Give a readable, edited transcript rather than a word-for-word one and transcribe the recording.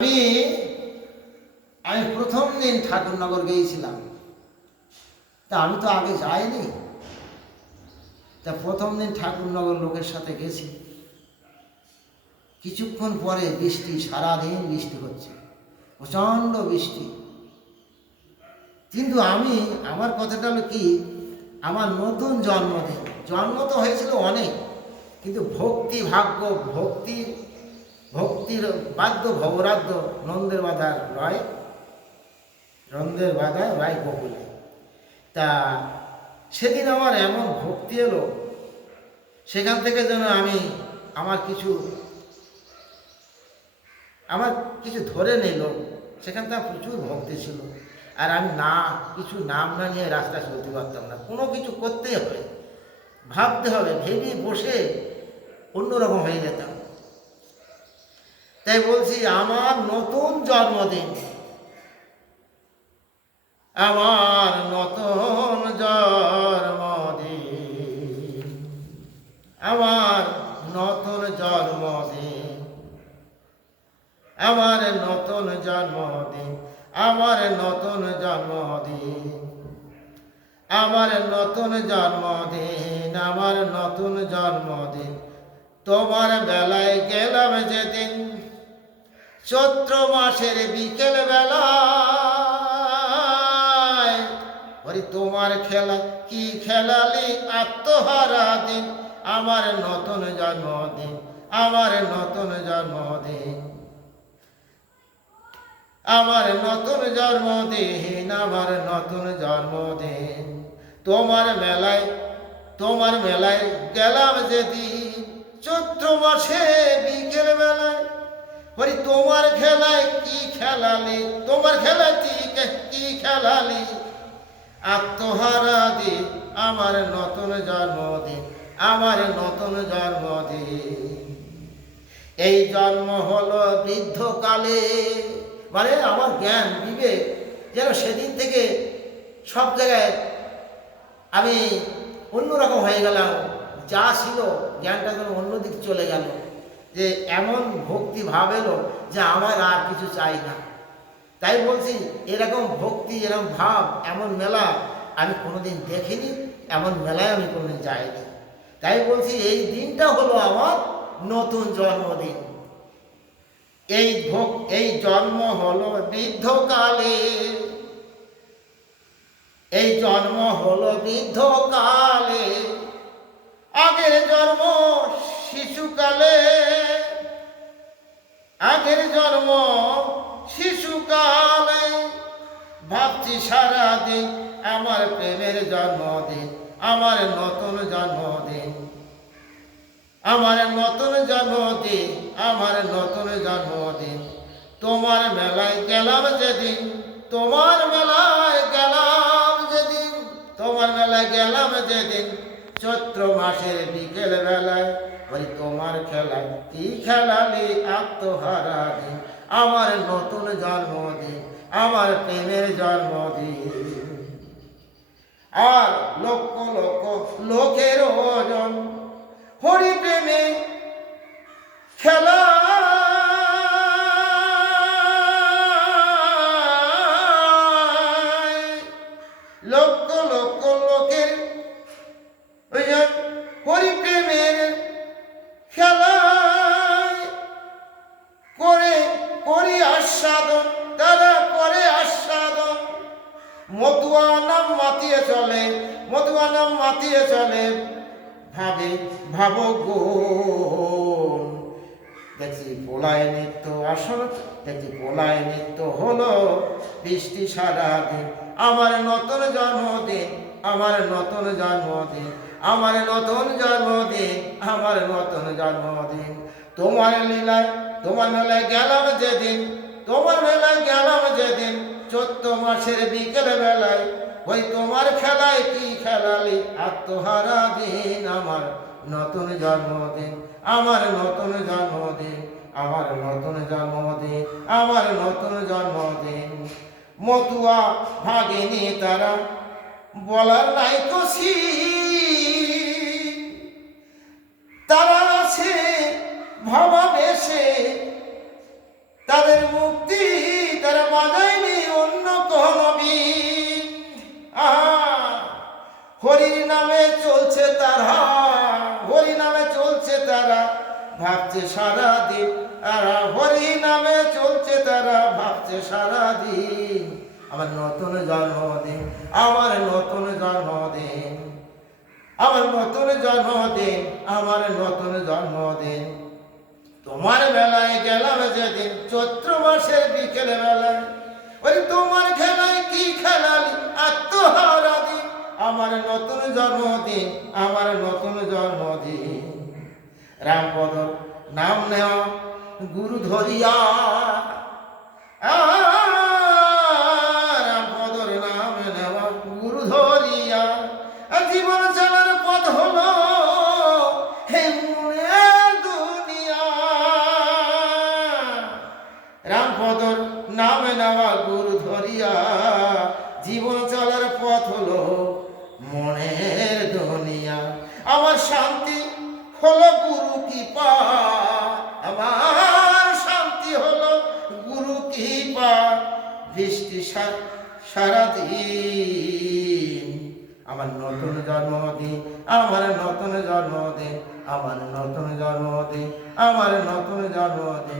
আমি আমি প্রথম দিন ঠাকুরনগর গিয়েছিলাম। তা আমি তো আগে যাইনি। তা প্রথম দিন ঠাকুরনগর লোকের সাথে গেছি। কিছুক্ষণ পরে বৃষ্টি, সারাদিন বৃষ্টি হচ্ছে, প্রচণ্ড বৃষ্টি। কিন্তু আমার কথাটা হলো কি, আমার নতুন জন্মদিন। জন্ম তো হয়েছিল অনেক, কিন্তু ভক্তি ভাগ্য, ভক্তির বাদ্য ভবরাদ্য নন্দের বাধার রায় বকুলে। তা সেদিন আমার এমন ভক্তি এলো, সেখান থেকে যেন আমার কিছু ধরে নিল। সেখান থেকে প্রচুর ভক্তি ছিল। আর আমি কিছু নাম না নিয়ে রাস্তা চলতে পারতাম না। কোনো কিছু করতেই হবে, ভাবতে হবে, ভেবে বসে অন্যরকম হয়ে যেতাম। তাই বলছি, আমার নতুন জন্মদিন, আমার নতুন জন্মদিন, আমার নতুন জন্মদিন, আমার নতুন জন্মদিন, আমার নতুন জন্মদিন, আমার নতুন জন্মদিন, আমার নতুন জন্মদিন। তোমার বেলায় গেলাম যেদিন, চৈত্র মাসের বিকেল বেলায়। ওরে তোমার খেলা কি খেলালি আত্মহারা দিন, আমার নতুন জন্মদিন, আমার নতুন জন্মদিন, আমার নতুন জন্মদিন, আমার নতুন জন্মদিন। তোমার মেলায় গেলাম যেদিন, চৈত্র মাসে বিকেল বেলায়। ওরে তোমার খেলায় কি খেলালি, তোমার খেলা কি খেলালি আত্মহারা দিন, আমার নতুন জন্মদিন, আমার নতুন জন্মদিন। এই জন্ম হলো বৃদ্ধকালে। মানে আমার জ্ঞান বিবেক যেন সেদিন থেকে সব জায়গায় আমি অন্যরকম হয়ে গেলাম। যা ছিল জ্ঞানটা যেন অন্যদিক চলে গেল। যে এমন ভক্তি ভাব এলো যে আমার আর কিছু চাই না। তাই বলছি, এরকম ভক্তি, এরকম ভাব, এমন মেলা আমি কোনোদিন দেখিনি, এমন মেলায় আমি কোনোদিন যাইনি। তাই বলছি, এই দিনটা হলো আমার নতুন জন্মদিন। এই জন্ম হলো বৃদ্ধকালে, এই জন্ম হলো বৃদ্ধকালে। আগের জন্ম শিশুকালে, আগের জন্ম শিশুকালে। ভাবছি সারাদিন আমার প্রেমের জন্মদিন, আমার নতুন জন্মদিন, আমার নতুন জন্মদিন, আমার নতুন জন্মদিন। তোমার মেলায় গেলাম যেদিন, তোমার মেলায় গেলাম যেদিন, তোমার মেলায় গেলাম যেদিন, চৈত্র মাসের বিকেল বেলায়। ওই তোমার খেলা কি খেলালি আত্মহারা দিন, আমার নতুন জন্মদিন, আমার প্রেমের জন্মদিন। আর লক্ষ লক্ষ লোকের ওজন হরি প্রেমে খেলা, লক্ষ লক্ষ লোকের হরি প্রেমের খেলায় করি আস্বাদন, তারা করে আস্বাদন। মতুয়া নাম মাতিয়ে চলে, মতুয়া নাম মাতিয়ে চলে, ভাবো গুণ। দেখছি পোলায় নৃত্য আসন, দেখছি পোলায় নৃত্য হলো বৃষ্টি সারাদিন। আমার নতুন জন্মদিন, আমার নতুন জন্মদিন, আমার নতুন জন্মদিন, আমার নতুন জন্মদিন। তোমার মেলায় গেলাম যেদিন, তোমার মেলায় গেলাম যেদিন, চৈত্র মাসের বিকেল বেলায়। ওই তোমার খেলায় কি খেলালি আত্মহারা দিন, আমার নতুন জন্মদিন, আমার নতুন জন্মদিন, আমার নতুন জন্মদিন, আমার নতুন জন্মদিন। মতুয়া ভাগিনী তারা বলার নাই কছি, তারা আছে ভাবাবেশে তাদের মুক্তি তারা বাজায়নি অন্য কোন বীণ। হরির নামে চলছে তারা, হরি নামে চলছে তারা, ভাবছে সারাদিন। হরি নামে চলছে তারা, ভাবছে সারাদিন। আমার নতুন জন্মদিন, আমার নতুন জন্মদিন, আমার নতুন জন্মদিন, আমার নতুন জন্মদিন। তোমার বেলায় গেলাম যেদিন চৈত্র মাসের বিকেল বেলায়, ওই তোমার খেলায় কি খেলালি আত্মহারা দিন। আমার নতুন জন্মদিন, আমার নতুন জন্মদিন। রামপদর নাম নেওয়া গুরু ধরিয়া, রামপদর নাম নেওয়া গুরু ধরিয়া, জীবন চলার পথ হলো হে মনের দুনিয়া। রামপদর নাম নেওয়া গুরু ধরিয়া, জীবন চলার পথ হলো মনের দুনিয়া। আমার শান্তি হলো গুরু কৃপা, আমার শান্তি হলো গুরু কৃপা। বৃষ্টি সারাদিন। আমার নতুন জন্মদিন, আমার নতুন জন্মদিন, আমার নতুন জন্মদিন, আমার নতুন জন্মদিন।